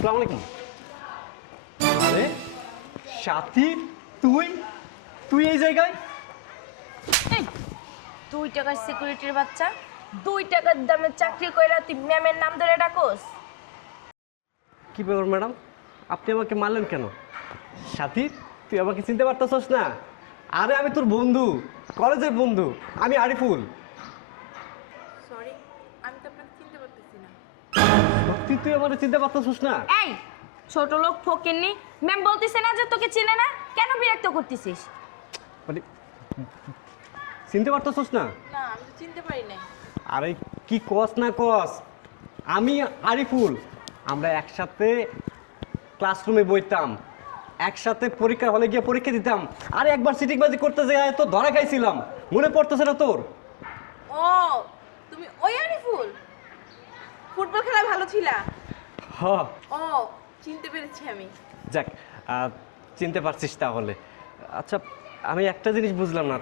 আসসালামু আলাইকুম। আরে সাথী, তুই তুই এই জায়গায়? এই 2 টাকার সিকিউরিটির বাচ্চা, 2 টাকার দামে চাকরি কইরা তুই ম্যামের নাম ধরে ডাকোস? কি ব্যাপার ম্যাডাম, আপনি আমাকে মারলেন কেন? সাথী, তুই আমাকে চিনতে পারতেছস না? আরে আমি তোর বন্ধু, কলেজের বন্ধু, আমি আরিফুল। সরি, আমি তো আপনাকে চিনতে পারতেছি না। সত্যি তুই আমাকে চিনতে পারতেছস না? এই ছোট লোক ফকিন্নি, ম্যাম বলতিছে না যে তোকে চিনে না? কেন বিরক্ত করতেছিস? মানে চিনতে পারতেছস না? না, আমি তো চিনতে পারি নাই। আরে কি কস না কস, আমি আরিফুল। আমরা একসাথে ক্লাসরুমে বইতাম, একসাথে পরীক্ষা হলে গিয়ে পরীক্ষা দিতাম। আরে একবার সিটিংবাজি করতে যায় তো ধরা খাইছিলাম, মনে পড়তেছে না তোর? ও, তুমি ওই আরিফুল? ফুটবল খেলায় ভালো ছিলা? হ। ও, চিনতে পেরেছি আমি। যাক, চিনতে পারছিস তাহলে। আচ্ছা, আমি একটা জিনিস বুঝলাম না,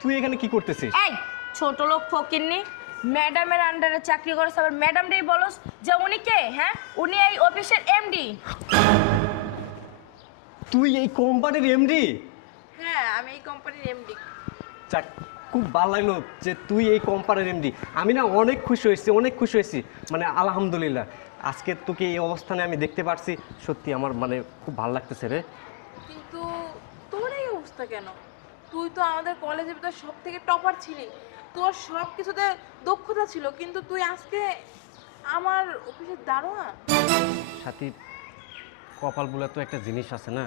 তুই এখানে কি করতেছিস? এই ছোট লোক ফকিন্নি, ম্যাডামের আন্ডারে চাকরি করছ, আবার ম্যাডামটাই বলস যে উনি কে? হ্যাঁ, উনি এই অফিসের এমডি। তুই এই কোম্পানির এমডি? হ্যাঁ, আমি এই কোম্পানির এমডি। যাক, খুব ভালো লাগলো যে তুই এই কোম্পানির এমডি। আমি না অনেক খুশি হয়েছি, অনেক খুশি হয়েছি, মানে আলহামদুলিল্লাহ। আজকে তোকে এই অবস্থানে আমি দেখতে পারছি, সত্যি আমার মানে খুব ভালো লাগতেছে রে। কিন্তু তোর এই অবস্থা কেন? তুই তো আমাদের কলেজের ভিতর সব থেকে টপার ছিলি, তোর সব কিছুতে দক্ষতা ছিল, কিন্তু তুই আজকে আমার অফিসের দারোয়ান। সাথী, কপাল বলে তো একটা জিনিস আছে না,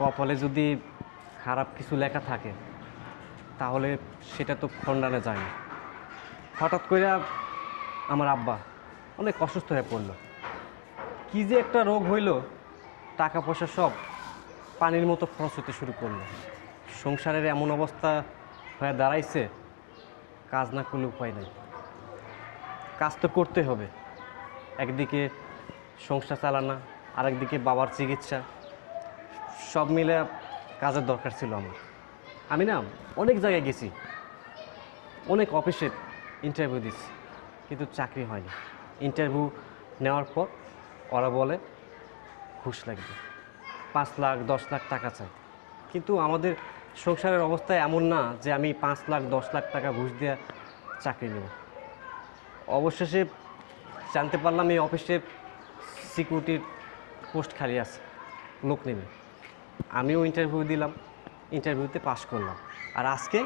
কপালে যদি খারাপ কিছু লেখা থাকে তাহলে সেটা তো খণ্ডানো যায় না। হঠাৎ করে আমার আব্বা অনেক অসুস্থ হয়ে পড়লো, কী যে একটা রোগ হইল, টাকা পয়সা সব পানির মতো খরচ হতে শুরু করলো। সংসারের এমন অবস্থা হয়ে দাঁড়াইছে, কাজ না করলে উপায় নেই। কাজ তো করতে হবে, একদিকে সংসার চালানো, আরেকদিকে বাবার চিকিৎসা, সব মিলে কাজের দরকার ছিল আমার। আমি না অনেক জায়গায় গেছি, অনেক অফিসে ইন্টারভিউ দিচ্ছি, কিন্তু চাকরি হয়নি। ইন্টারভিউ নেওয়ার পর ওরা বলে ঘুষ লাগবে, 5 লাখ 10 লাখ টাকা চাই। কিন্তু আমাদের সংসারের অবস্থা এমন না যে আমি 5 লাখ 10 লাখ টাকা ঘুষ দিয়ে চাকরি নেব। অবশেষে জানতে পারলাম এই অফিসে সিকিউরিটির পোস্ট খালি আছে, লোক নেবে। আমিও ইন্টারভিউ দিলাম, ইন্টারভিউতে পাশ করলাম, আর আজকে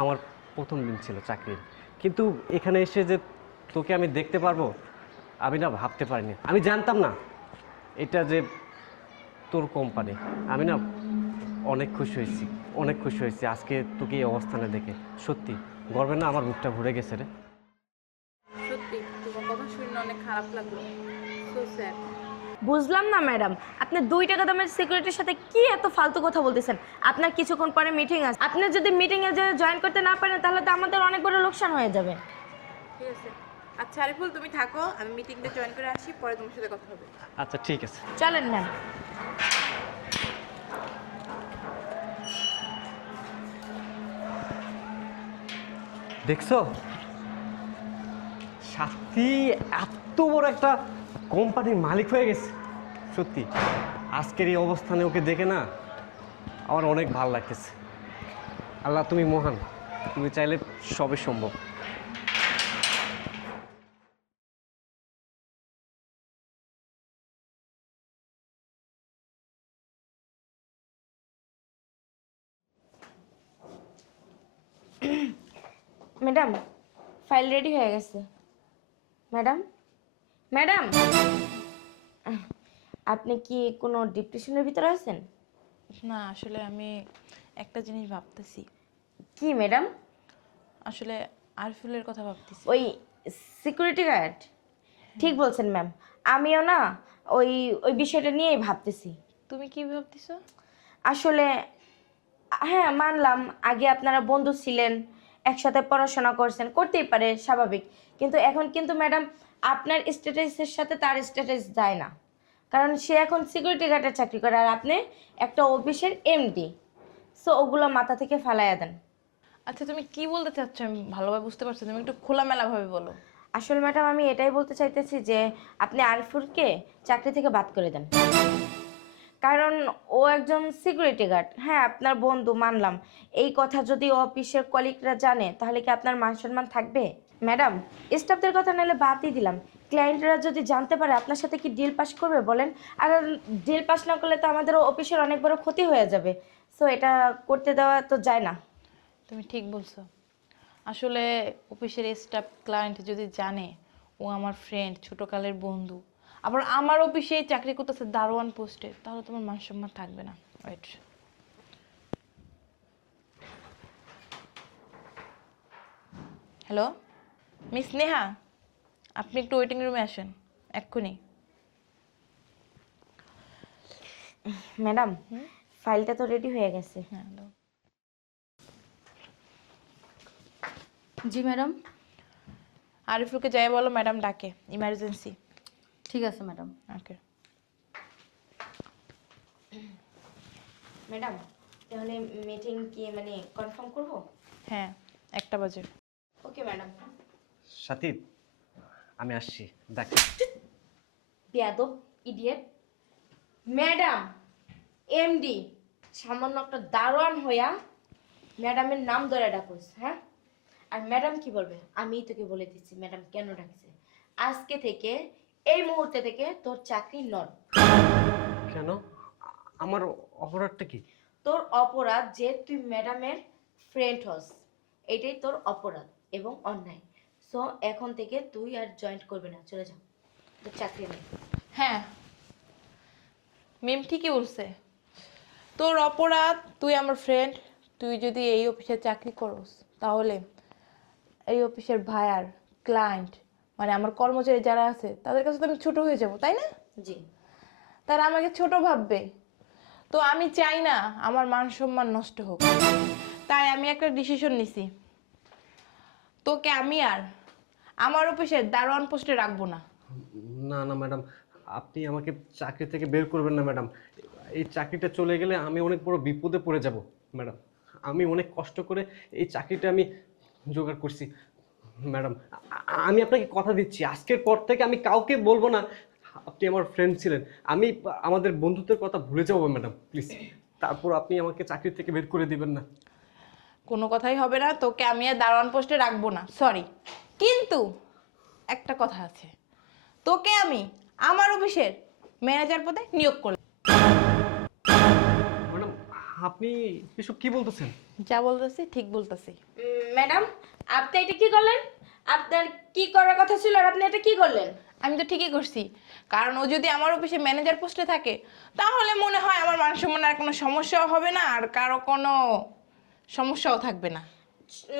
আমার প্রথম দিন ছিল চাকরির। কিন্তু এখানে এসে যে তোকে আমি দেখতে পারবো আমি না ভাবতে পারিনি। আমি জানতাম না এটা যে তোর কোম্পানি। আমি না অনেক খুশি হয়েছি, অনেক খুশি হয়েছি আজকে তোকে এই অবস্থানে দেখে। সত্যি গর্বে না আমার বুকটা ভরে গেছে রে। সত্যি তোমার কথা শুনে অনেক খারাপ লাগলো। So sad. বুঝলাম না ম্যাডাম, আপনি 2 টাকা দামের সিকিউরিটির সাথে কি এত ফালতু কথা বলতেছেন? আপনার কিছুক্ষণ পরে মিটিং আছে, আপনি যদি মিটিংয়ে যে জয়েন করতে না পারেন তাহলে তো আমাদের অনেক বড় লোকসান হয়ে যাবে। ঠিক আছে। আচ্ছা আরিফুল, তুমি থাকো, আমি মিটিংটা জয়েন করে আসি, পরে তোমার সাথে কথা হবে। আচ্ছা ঠিক আছে। চলেন ম্যাম। দেখছো সাথী এত বড় একটা কোম্পানির মালিক হয়ে গেছে। সত্যি আজকের এই অবস্থানে ওকে দেখে না আমার অনেক ভালো লাগতেছে। আল্লাহ তুমি মহান, তুমি চাইলে সবই সম্ভব। ম্যাডাম, ফাইল রেডি হয়ে গেছে। ম্যাডাম, ম্যাডাম, আপনি কি কোনো ডিপ্রেশনের ভিতরে আছেন? না, আসলে আমি একটা জিনিস ভাবতেছি। কি ম্যাডাম? আসলে আরিফুলের কথা ভাবতেছি। ওই সিকিউরিটি গার্ড? ঠিক বলছেন ম্যাম, আমিও না ওই ওই বিষয়টা নিয়েই ভাবতেছি। তুমি কি ভাবতেছো? আসলে হ্যাঁ, মানলাম আগে আপনারা বন্ধু ছিলেন, একসাথে পড়াশোনা করছেন, করতেই পারে, স্বাভাবিক। কিন্তু এখন কিন্তু ম্যাডাম আপনার স্ট্যাটাসের সাথে তার স্ট্যাটাস যায় না, কারণ সে এখন সিকিউরিটি গার্ডের চাকরি করে আর আপনি একটা অফিসের এমডি। সো ওগুলো মাথা থেকে ফালাইয়া দেন। আচ্ছা, তুমি কি বলতে চাচ্ছ? আমি ভালোভাবে বুঝতে পারছি না, তুমি একটু খোলামেলা ভাবে বলো। আসলে ম্যাডাম আমি এটাই বলতে চাইতেছি যে আপনি আরিফুলকে চাকরি থেকে বাদ করে দেন। কারণ ও একজন সিকিউরিটি গার্ড। হ্যাঁ, আপনার বন্ধু মানলাম। এই কথা যদি অফিসের কলিগরা জানে তাহলে কি আপনার মান সম্মান থাকবে? ম্যাডাম, স্টাফদের কথা নাহলে বাদই দিলাম, ক্লায়েন্টরা যদি জানতে পারে আপনার সাথে কি ডিল পাস করবে বলেন? আর ডিল পাস না করলে তো আমাদের অফিসের অনেক বড় ক্ষতি হয়ে যাবে। সো এটা করতে দেওয়া তো যায় না। তুমি ঠিক বলছো। আসলে অফিসের স্টাফ ক্লায়েন্ট যদি জানে ও আমার ফ্রেন্ড, ছোটকালের বন্ধু, আবার আমার অফিসে চাকরি করতেছে দারোয়ান পোস্টে, তাহলে তোমার মান সম্মান থাকবে না। রাইট। হ্যালো মিস নেহা, আপনি একটু ওয়েটিং রুমে আসেন এক্ষুনি। ম্যাডাম, ফাইলটা তো রেডি হয়ে গেছে। হ্যাঁ দাও। জি ম্যাডাম। আরিফুলকে যাই বলো ম্যাডাম ডাকে, ইমার্জেন্সি। ঠিক আছে ম্যাডাম। ওকে। ম্যাডাম, তাহলে মিটিং কি মানে কনফার্ম করব? হ্যাঁ 1টা বাজে। Okay madam. সাথী, আমি আসছি, দেখ। বেয়াদব, ইডিয়েট। ম্যাডাম, এমডি, সামান্য একটা দারোয়ান হইয়া ম্যাডামের নাম ধরে ডাকোস, হ্যাঁ? আর ম্যাডাম কি বলবে? আমিই তোকে বলে দিচ্ছি ম্যাডাম কেন ডাকছে। আজকে থেকে, এই মুহূর্তে থেকে তোর চাকরি নট। কেন? আমার অপরাধটা কি? তোর অপরাধ যে তুই ম্যাডামের ফ্রেন্ড হস, এটাই তোর অপরাধ এবং অন্যায়। সো এখন থেকে তুই আর জয়েন্ট করবি না, চলে যা, তোর চাকরি নেই। হ্যাঁ মিম ঠিকই বলছে, তোর অপরাধ, তুই আমার ফ্রেন্ড, তুই যদি এই অফিসে চাকরি করস তাহলে এই অফিসের ভাইয়ার ক্লায়েন্ট মানে আমার কর্মচারী যারা আছে তাদের কাছে তো আমি ছোট হয়ে যাব, তাই না? জি। তারা আমাকে ছোট ভাববে। তো আমি চাই না আমার মান সম্মান নষ্ট হোক, তাই আমি একটা ডিসিশন নিছি, তোকে আমি আর আমার অফিসের দারোয়ান পোস্টে রাখবো না। না না ম্যাডাম, আপনি আমাকে চাকরি থেকে বের করবেন না ম্যাডাম। এই চাকরিটা চলে গেলে আমি অনেক বড় বিপদে পড়ে যাব ম্যাডাম। আমি অনেক কষ্ট করে এই চাকরিটা আমি জোগাড় করছি ম্যাডাম। আমি আপনাকে কথা দিচ্ছি, আজকের পর থেকে আমি কাউকে বলবো না আপনি আমার ফ্রেন্ড ছিলেন। আমি আমাদের বন্ধুত্বের কথা ভুলে যাবো ম্যাডাম, প্লিজ। তারপর আপনি আমাকে চাকরি থেকে বের করে দিবেন না। কোনো কথাই হবে না, তোকে আমি আর দারোয়ান পোস্টে রাখবো না, সরি। কিন্তু একটা কথা আছে, তোকে আমি আমার অফিসের ম্যানেজার পদে নিয়োগ করলাম। ম্যাডাম, আপনি এসব কি বলতেছেন? যা বলতেছি ঠিক বলতেছি। ম্যাডাম, আপনি এটা কি করলেন? আপনার কি করার কথা ছিল আর আপনি এটা কি করলেন? আমি তো ঠিকই করছি, কারণ ও যদি আমার অফিসে ম্যানেজার পোস্টে থাকে তাহলে মনে হয় আমার মান সম্মানের আর কোনো সমস্যাও হবে না, আর কারো কোনো সমস্যাও থাকবে না।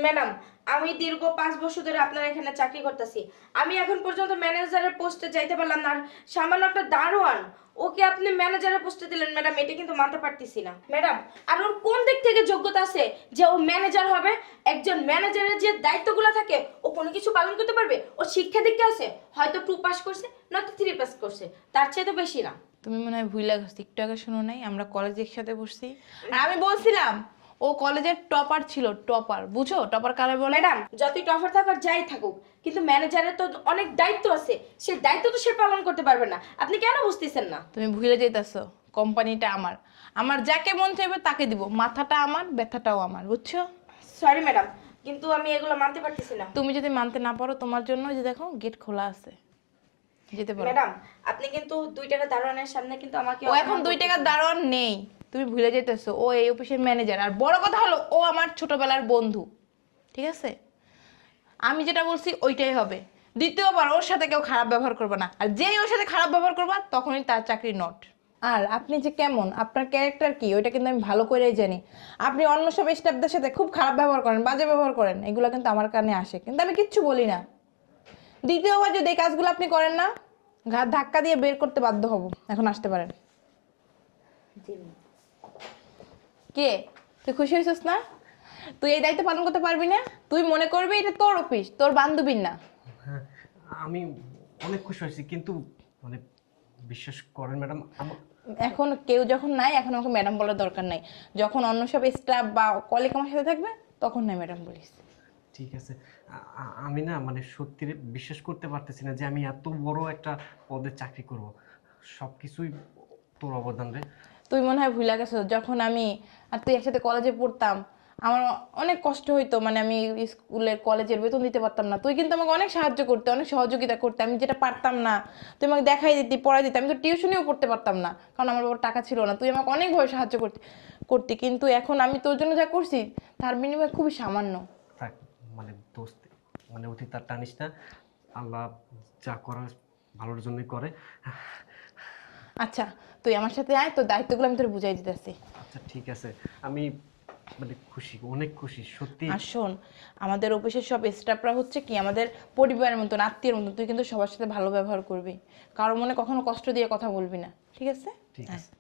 ম্যাডাম, আমি দীর্ঘ 5 বছর ধরে আপনার এখানে চাকরি করতেছি। আমি এখন পর্যন্ত ম্যানেজারের পোস্টে যাইতে পারলাম না, আর সামান্য একটা দারোয়ান ওকে আপনি ম্যানেজারের পোস্টে দিলেন। ম্যাডাম, এটা কিন্তু মানতে পারতেছি না ম্যাডাম। আর ওর কোন দিক থেকে যোগ্যতা আছে যে ও ম্যানেজার হবে? একজন ম্যানেজারের যে দায়িত্বগুলো থাকে ও কোনো কিছু পালন করতে পারবে? ও শিক্ষা দীক্ষা আছে, হয়তো 2 পাস করছে, নয়তো 3 পাস করছে, তার চেয়ে তো বেশি না। তুমি মনে হয় ভুলে গেছো, একটু আগে শোনো নাই আমরা কলেজে একসাথে বসছি আর আমি বলছিলাম ও কলেজের টপার ছিল, টপার, বুঝো টপার কারে বলে? ম্যাডাম, যতই টফার থাকার যাই থাকুক, কিন্তু ম্যানেজারের তো অনেক দায়িত্ব আছে, সে দায়িত্ব তো সে পালন করতে পারবে না। আপনি কেন বুঝতেছেন না? তুমি ভুলে যেতেছো, কোম্পানিটা আমার, আমার যাকে মন চাইবে তাকে দিব, মাথাটা আমার, ব্যথাটাও আমার, বুঝছো? সরি ম্যাডাম, কিন্তু আমি এগুলো মানতে পারতেছি না। তুমি যদি মানতে না পারো তোমার জন্য যে দেখো গেট খোলা আছে, যেতে পারো। ম্যাডাম, আপনি কিন্তু 2 টাকা দারোয়ানের সামনে কিন্তু আমাকে ও এখন 2 টাকার দারোয়ান নেই, তুমি ভুলে যেতেছো, ও এই অফিসের ম্যানেজার। আর বড় কথা হলো ও আমার ছোটবেলার বন্ধু, ঠিক আছে? আমি যেটা বলছি ওইটাই হবে। দ্বিতীয়বার ওর সাথে কেউ খারাপ ব্যবহার করবে না, আর যেই ওর সাথে খারাপ ব্যবহার করবা তখনই তার চাকরি নট। আর আপনি যে কেমন, আপনার ক্যারেক্টার কি, ওইটা কিন্তু আমি ভালো করেই জানি। আপনি অন্য সব স্টাফদের সাথে খুব খারাপ ব্যবহার করেন, বাজে ব্যবহার করেন, এগুলো কিন্তু আমার কানে আসে, কিন্তু আমি কিচ্ছু বলি না। দ্বিতীয়বার যদি এই কাজগুলো আপনি করেন না, ঘাট ধাক্কা দিয়ে বের করতে বাধ্য হব। এখন আসতে পারেন। কে তুই খুশি হয়েছিস না? তুই এই দায়িত্ব পালন করতে পারবি না? তুই মনে করবি এটা তোর অফিস, তোর বান্ধবীর না। হ্যাঁ, আমি অনেক খুশি হয়েছি, কিন্তু মানে বিশ্বাস করেন ম্যাডাম, এখন কেউ যখন নাই, এখন আমাকে ম্যাডাম বলার দরকার নাই। যখন অন্য সব স্টাফ বা কলিগ আমার সাথে থাকবে তখন নাই ম্যাডাম বলিস। ঠিক আছে। আমি না মানে সত্যি বিশ্বাস করতে পারতেছি না যে আমি এত বড় একটা পদে চাকরি করব। সব কিছুই তোর অবদান রে। তুই মনে হয় ভুলে গেছো যখন আমি আর তুই একসাথে কলেজে পড়তাম, আমার অনেক কষ্ট হইতো, মানে আমি স্কুলের কলেজের বেতন দিতে পারতাম না, তুই কিন্তু আমাকে অনেক সাহায্য করতে, অনেক সহযোগিতা করতে, আমি যেটা পারতাম না তুই আমাকে দেখাই দিতি, পড়াই দিতি, আমি তো টিউশনিও পড়তে পারতাম না কারণ আমার বাবার টাকা ছিল না, তুই আমাকে অনেকভাবে সাহায্য করতি, কিন্তু এখন আমি তোর জন্য যা করছি তার বিনিময়ে খুবই সামান্য। থাক, মানে দোস্ত, মানে অতীত আর টানিস না। আল্লাহ যা করার ভালোর জন্যই করে। আচ্ছা, তুই আমার সাথে আয়, তোর দায়িত্বগুলো আমি তোর বুঝাই দিতেছি। আচ্ছা ঠিক আছে, আমি মানে খুশি, অনেক খুশি সত্যি। আর শোন, আমাদের অফিসের সব স্টাফরা হচ্ছে কি আমাদের পরিবারের মতন, আত্মীয়ের মতন, তুই কিন্তু সবার সাথে ভালো ব্যবহার করবি, কারো মনে কখনো কষ্ট দিয়ে কথা বলবি না, ঠিক আছে? ঠিক হ্যাঁ। আছে।